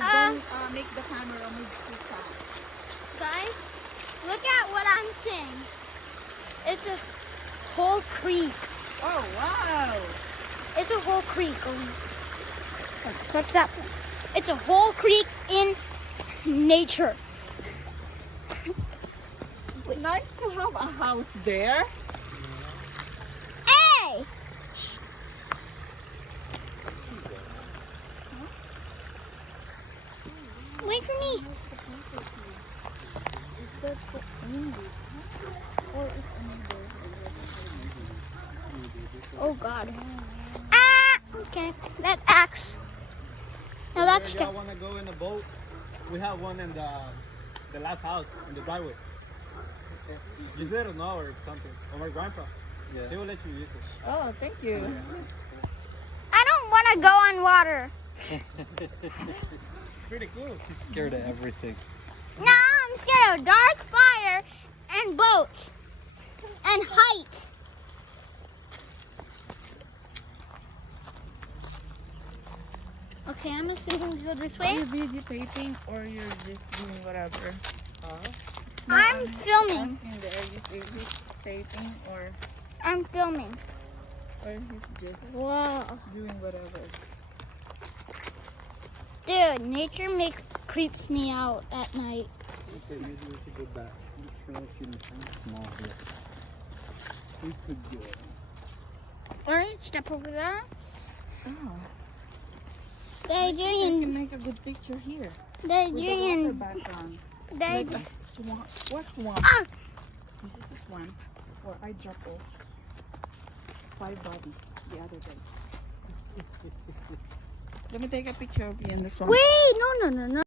And don't make the camera move too fast. Guys, look at what I'm seeing. It's a whole creek. Oh, wow. It's a whole creek. Check that. It's a whole creek in nature. It's nice to have a house there. Hey! Wait for me. Oh God. Ah! Okay, that's axe. Now that's Y'all want to go in the boat? We have one in the last house in the driveway. Just let us know or something. Or my grandpa. Yeah. He will let you use it. Oh, thank you. I don't want to go on water. It's pretty cool. He's scared of everything. No, I'm scared of dark, fire, and boats, and heights. Okay, I'm assuming to go this Are way. you videotaping or you're just doing whatever? No, I'm filming. asking there, are you videotaping or I'm filming. he's just Whoa. doing whatever? Dude, nature creeps me out at night. Okay, maybe we should go back. The trail shouldn't sound small here. We could go. Alright, step over there. Oh, They I doing, can make a good picture here they with the water doing, background. they. Like a swamp. What swamp? Ah! This is a swamp where I dropped off 5 bodies the other day. Let me take a picture of you in the swamp. Wait, no.